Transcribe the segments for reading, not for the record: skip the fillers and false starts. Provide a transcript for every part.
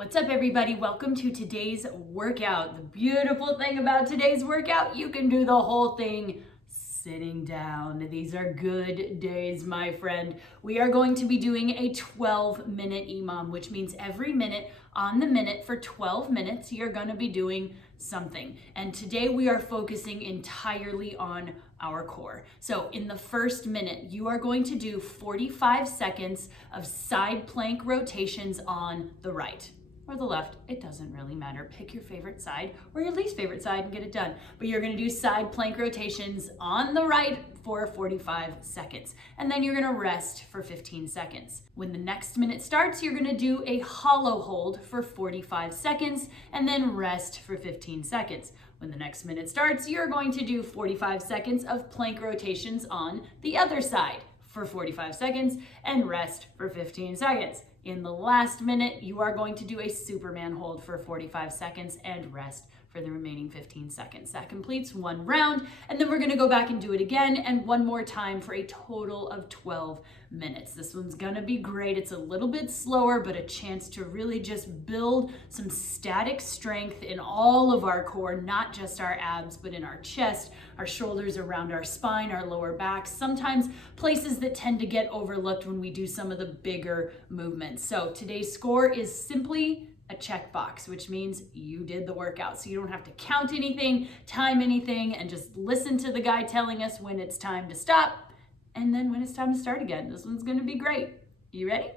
What's up, everybody? Welcome to today's workout. The beautiful thing about today's workout, you can do the whole thing sitting down. These are good days, my friend. We are going to be doing a 12-minute EMOM, which means every minute on the minute for 12 minutes, you're going to be doing something. And today we are focusing entirely on our core. So in the first minute, you are going to do 45 seconds of side plank rotations on the right or the left. It doesn't really matter. Pick your favorite side or your least favorite side and get it done. But you're going to do side plank rotations on the right for 45 seconds. And then you're going to rest for 15 seconds. When the next minute starts, you're going to do a hollow hold for 45 seconds and then rest for 15 seconds. When the next minute starts, you're going to do 45 seconds of plank rotations on the other side for 45 seconds and rest for 15 seconds. In the last minute, you are going to do a Superman hold for 45 seconds and rest for the remaining 15 seconds. That completes one round, and then we're gonna go back and do it again and one more time for a total of 12 minutes. This one's gonna be great. It's a little bit slower, but a chance to really just build some static strength in all of our core, not just our abs, but in our chest, our shoulders, around our spine, our lower back, sometimes places that tend to get overlooked when we do some of the bigger movements. So today's score is simply a checkbox, which means you did the workout. So you don't have to count anything, time anything, and just listen to the guy telling us when it's time to stop and then when it's time to start again. This one's gonna be great. You ready?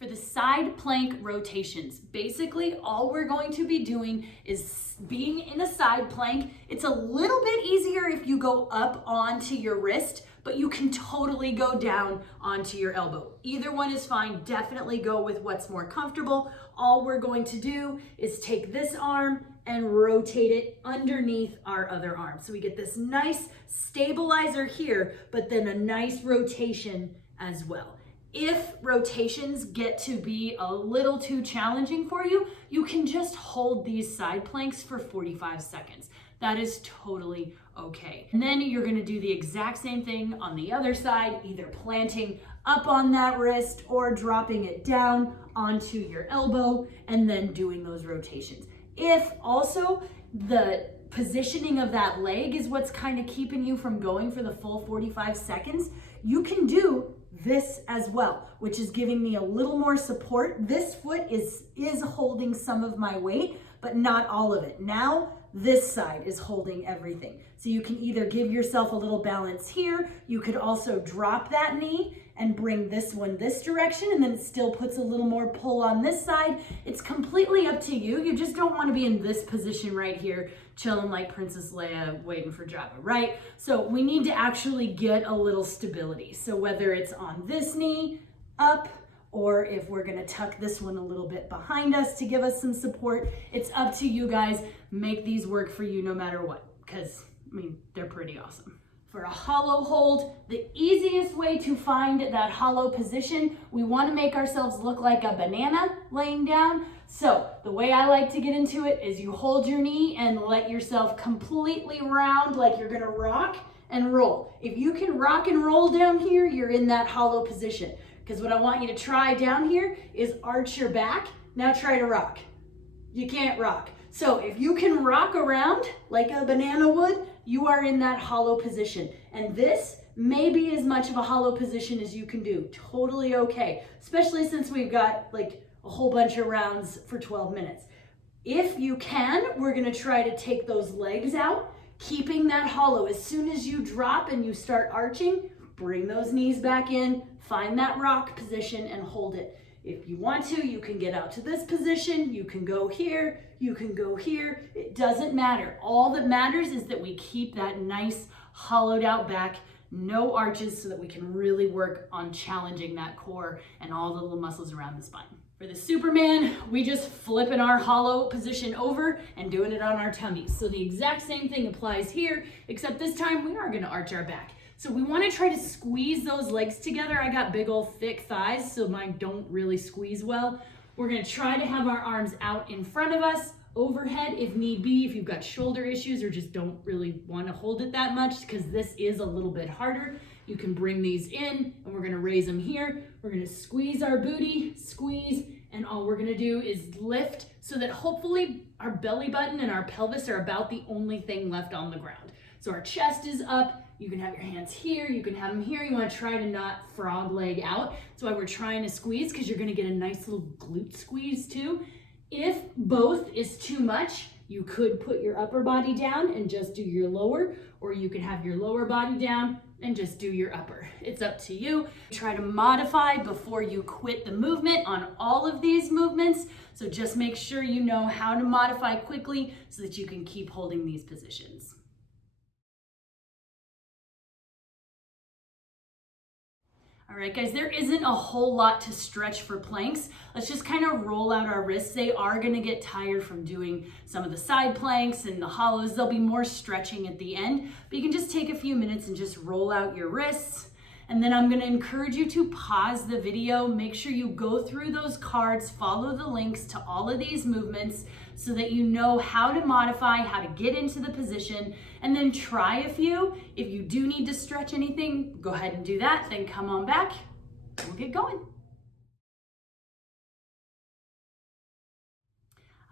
For the side plank rotations, basically all we're going to be doing is being in a side plank. It's a little bit easier if you go up onto your wrist, but you can totally go down onto your elbow. Either one is fine. Definitely go with what's more comfortable. All we're going to do is take this arm and rotate it underneath our other arm. So we get this nice stabilizer here, but then a nice rotation as well. If rotations get to be a little too challenging for you, you can just hold these side planks for 45 seconds. That is totally okay. And then you're gonna do the exact same thing on the other side, either planting up on that wrist or dropping it down onto your elbow and then doing those rotations. If also the positioning of that leg is what's kind of keeping you from going for the full 45 seconds, you can do this as well, which is giving me a little more support. This foot is holding some of my weight, but not all of it. Now, this side is holding everything. So you can either give yourself a little balance here. You could also drop that knee and bring this one this direction, and then it still puts a little more pull on this side. It's completely up to you. You just don't want to be in this position right here, chilling like Princess Leia waiting for Jabba, right? So we need to actually get a little stability. So whether it's on this knee, up, or if we're gonna tuck this one a little bit behind us to give us some support, it's up to you guys. Make these work for you no matter what, because I mean, they're pretty awesome. For a hollow hold, the easiest way to find that hollow position, we want to make ourselves look like a banana laying down. So the way I like to get into it is you hold your knee and let yourself completely round like you're going to rock and roll. If you can rock and roll down here, you're in that hollow position. Because what I want you to try down here is arch your back. Now try to rock. You can't rock. So if you can rock around like a banana would, you are in that hollow position. And this may be as much of a hollow position as you can do. Totally okay, especially since we've got like a whole bunch of rounds for 12 minutes. If you can, we're gonna try to take those legs out, keeping that hollow. As soon as you drop and you start arching, bring those knees back in, find that rock position and hold it. If you want to, you can get out to this position, you can go here, you can go here. It doesn't matter. All that matters is that we keep that nice hollowed out back, no arches, so that we can really work on challenging that core and all the little muscles around the spine. For the Superman, we just flipping our hollow position over and doing it on our tummies. So the exact same thing applies here, except this time we are gonna arch our back. So we want to try to squeeze those legs together. I got big old thick thighs, so mine don't really squeeze well. We're going to try to have our arms out in front of us, overhead if need be, if you've got shoulder issues or just don't really want to hold it that much, because this is a little bit harder. You can bring these in and we're going to raise them here. We're going to squeeze our booty, squeeze, and all we're going to do is lift so that hopefully our belly button and our pelvis are about the only thing left on the ground. So our chest is up. You can have your hands here, you can have them here. You want to try to not frog leg out. That's why we're trying to squeeze, because you're going to get a nice little glute squeeze too. If both is too much, you could put your upper body down and just do your lower, or you can have your lower body down and just do your upper. It's up to you. Try to modify before you quit the movement on all of these movements. So just make sure you know how to modify quickly so that you can keep holding these positions. All right, guys, there isn't a whole lot to stretch for planks. Let's just kind of roll out our wrists. They are gonna get tired from doing some of the side planks and the hollows. There'll be more stretching at the end, but you can just take a few minutes and just roll out your wrists. And then I'm gonna encourage you to pause the video. Make sure you go through those cards, follow the links to all of these movements so that you know how to modify, how to get into the position, and then try a few. If you do need to stretch anything, go ahead and do that, then come on back, and we'll get going.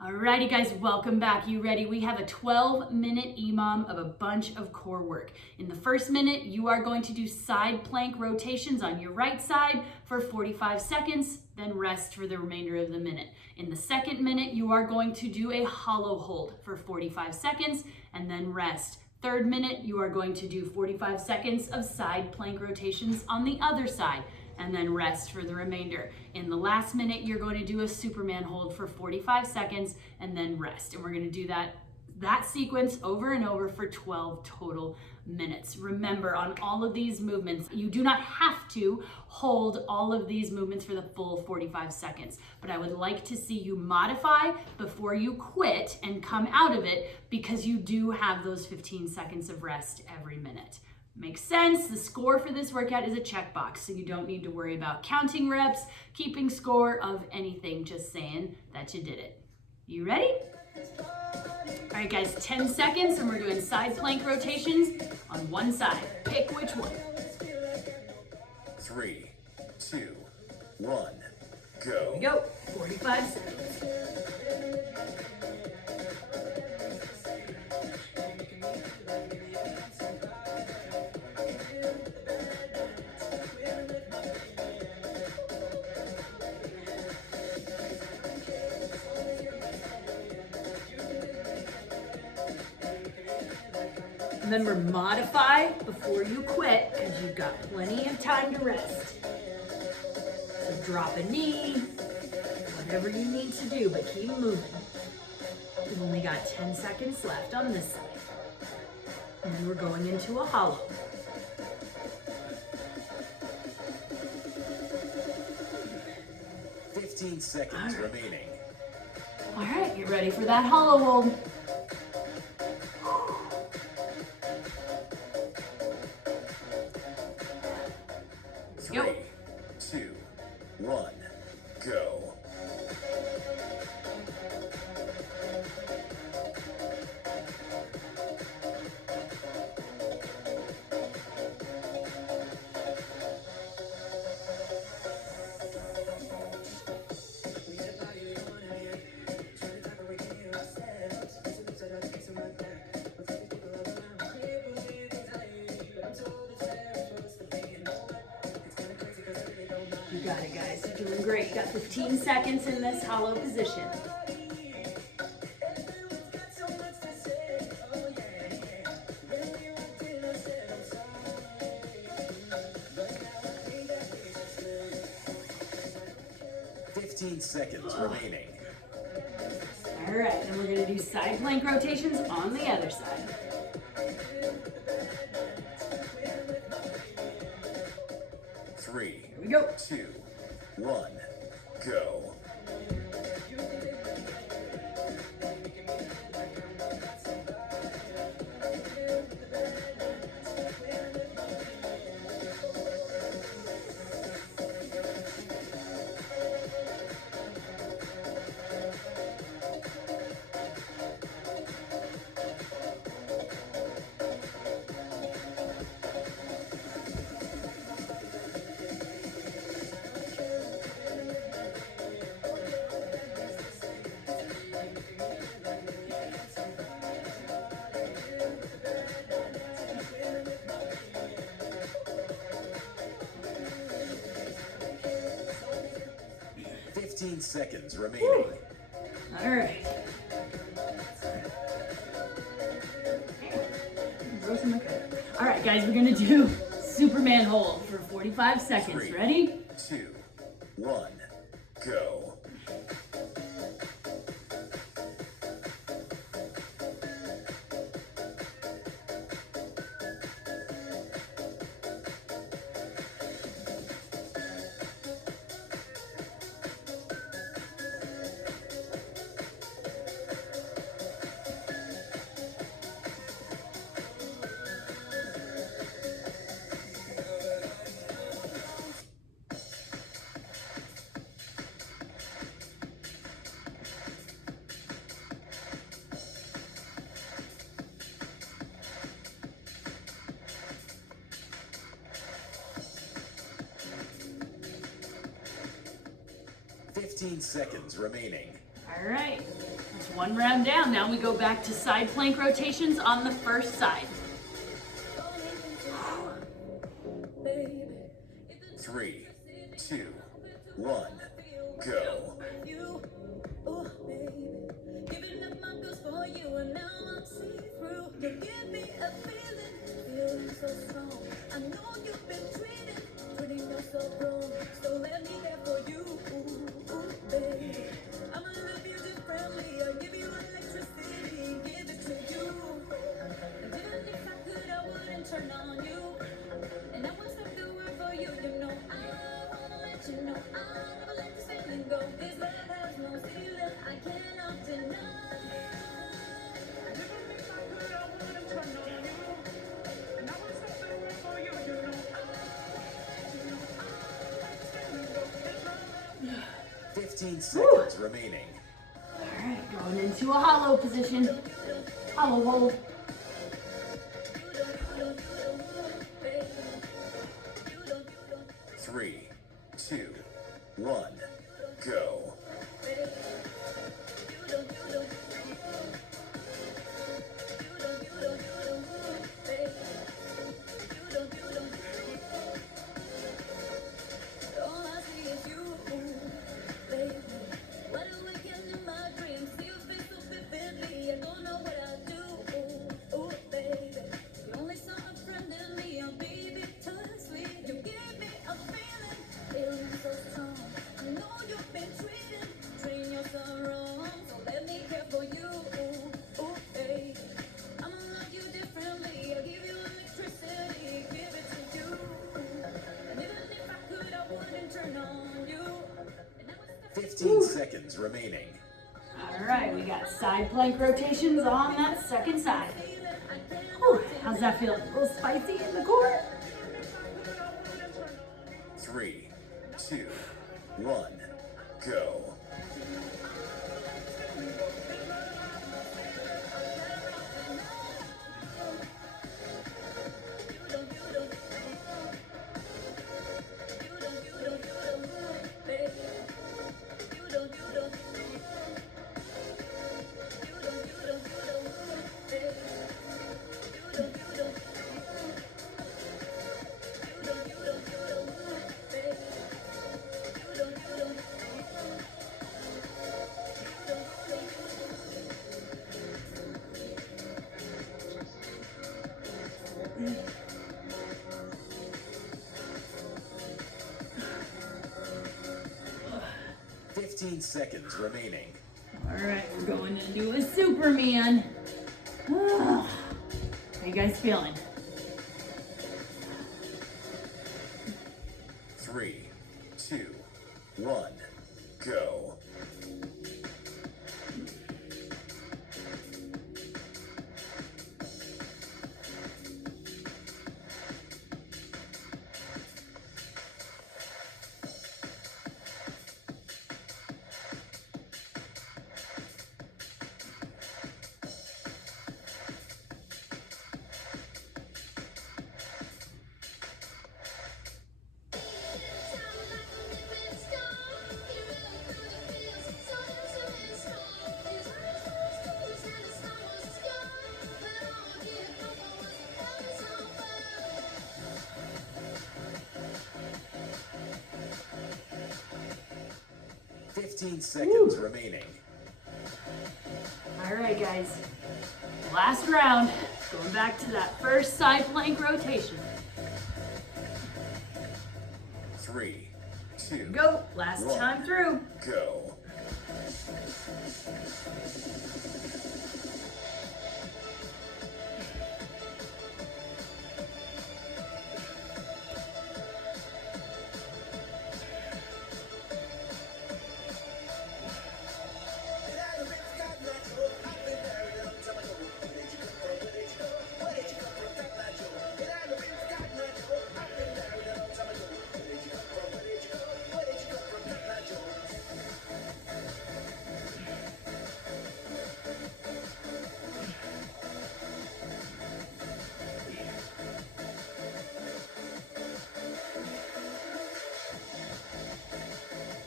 Alrighty guys, welcome back. You ready? We have a 12-minute EMOM of a bunch of core work. In the first minute, you are going to do side plank rotations on your right side for 45 seconds, then rest for the remainder of the minute. In the second minute, you are going to do a hollow hold for 45 seconds and then rest. Third minute, you are going to do 45 seconds of side plank rotations on the other side, and then rest for the remainder. In the last minute, you're going to do a Superman hold for 45 seconds and then rest. And we're gonna do that sequence over and over for 12 total minutes. Remember, on all of these movements, you do not have to hold all of these movements for the full 45 seconds, but I would like to see you modify before you quit and come out of it, because you do have those 15 seconds of rest every minute. Makes sense. The score for this workout is a checkbox, so you don't need to worry about counting reps, keeping score of anything, just saying that you did it. You ready? All right, guys, 10 seconds, and we're doing side plank rotations on one side. Pick which one. 3, 2, 1, go. Here we go. 45 seconds. Remember, modify before you quit, because you've got plenty of time to rest. So drop a knee, whatever you need to do, but keep moving. We've only got 10 seconds left on this side. And then we're going into a hollow. Fifteen seconds remaining. All right, get ready for that hollow hold. Three, 2, 1, go. You got it, guys. You're doing great. You got 15 seconds in this hollow position. Seconds remaining. All right, and we're going to do side plank rotations on the other side. 3, Here we go. 2, 1, go. 15 seconds remaining. Woo. All right. All right, guys, we're gonna do Superman hold for 45 seconds. 3, Ready? 2, 1, go. Fifteen seconds remaining. All right, that's one round down. Now we go back to side plank rotations on the first side. 3, 2, 1, go. Turn on you, and I won't stop the work for you. You know I wanna let you know I never let this feeling go. This love has no ceiling, I cannot deny. Never think I could, I wanna turn on you, and I won't stop the work for you. You know I let this feeling go. This love has 15 seconds remaining. All right, going into a hollow position. Hollow hold. 3, 2, 1, go. Turn on you. 15 seconds remaining. All right, we got side plank rotations on that second side. Whew, how's that feel? A little spicy in the core? 3, 2, 1, go. Mm. 15 seconds remaining. All right, we're going to do a Superman. How you guys feeling? 3, 2, 1, go. 15 seconds remaining. All right, guys. Last round. Going back to that first side plank rotation. 3, 2, Go. Last 1, time through. go.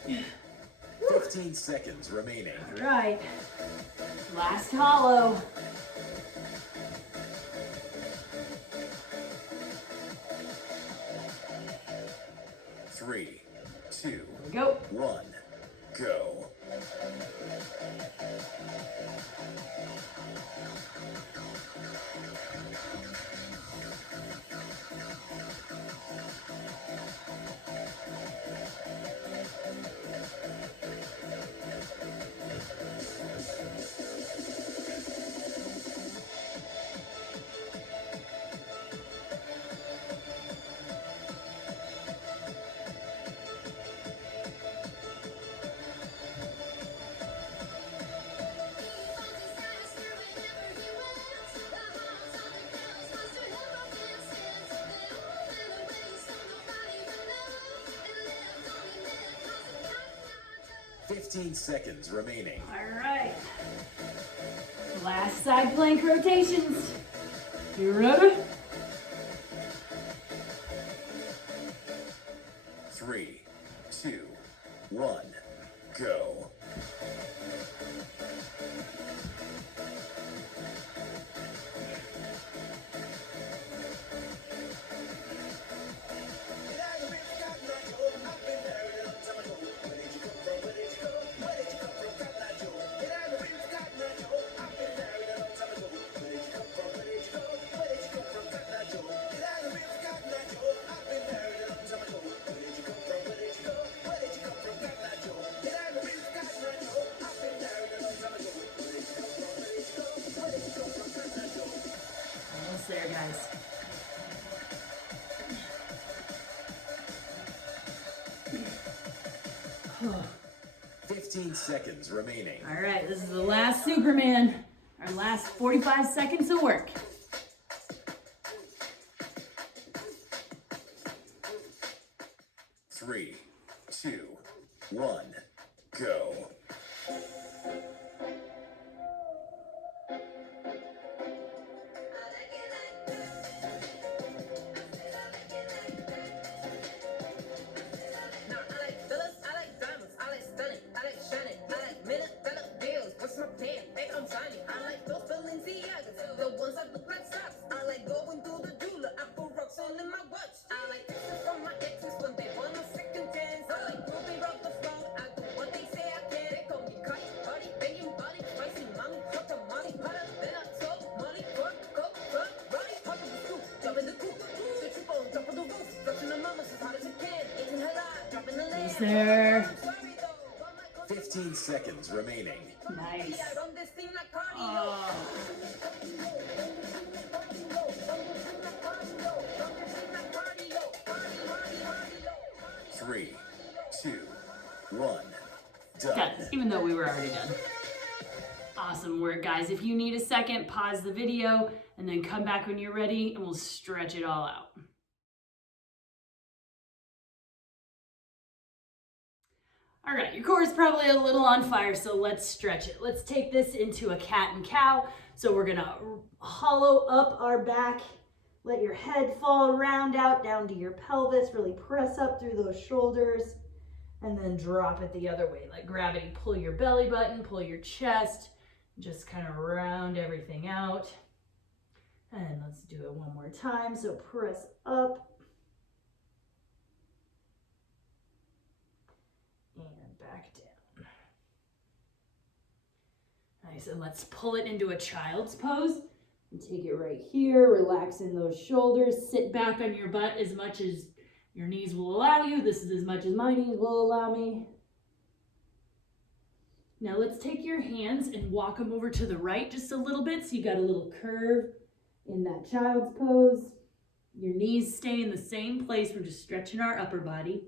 Yeah. 15 seconds remaining. All right. Last hollow. Three, two, Go. 1, go. Thank 15 seconds remaining. All right. Last side plank rotations. You ready? 3, 2, 1, go. Almost there, guys. Oh. 15 seconds remaining. All right, this is the last Superman. Our last 45 seconds of work. 3, 2, 1, go. Almost there. 15 seconds remaining. Nice. Oh. Three, two, 1, done. Done, even though we were already done. Awesome work, guys. If you need a second, pause the video and then come back when you're ready and we'll stretch it all out. All right, your core is probably a little on fire, so let's stretch it. Let's take this into a cat and cow. So we're gonna hollow up our back, let your head fall round out down to your pelvis, really press up through those shoulders, and then drop it the other way. Let gravity pull your belly button, pull your chest, just kind of round everything out. And let's do it one more time. So press up. And back down. Nice, and let's pull it into a child's pose. And take it right here, relaxing those shoulders. Sit back on your butt as much as your knees will allow you. This is as much as my knees will allow me. Now let's take your hands and walk them over to the right just a little bit so you got a little curve in that child's pose. Your knees stay in the same place. We're just stretching our upper body.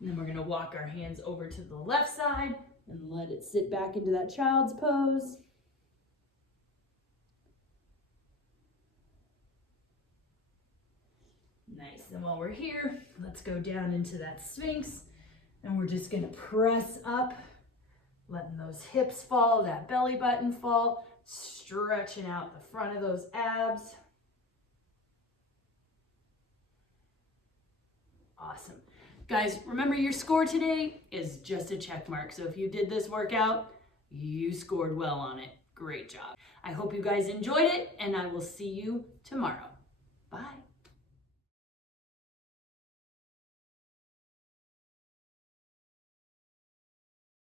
And then we're gonna walk our hands over to the left side and let it sit back into that child's pose. Nice, and while we're here, let's go down into that Sphinx, and we're just gonna press up, letting those hips fall, that belly button fall, stretching out the front of those abs. Awesome. Guys, remember your score today is just a check mark, so if you did this workout, you scored well on it. Great job. I hope you guys enjoyed it, and I will see you tomorrow. Bye.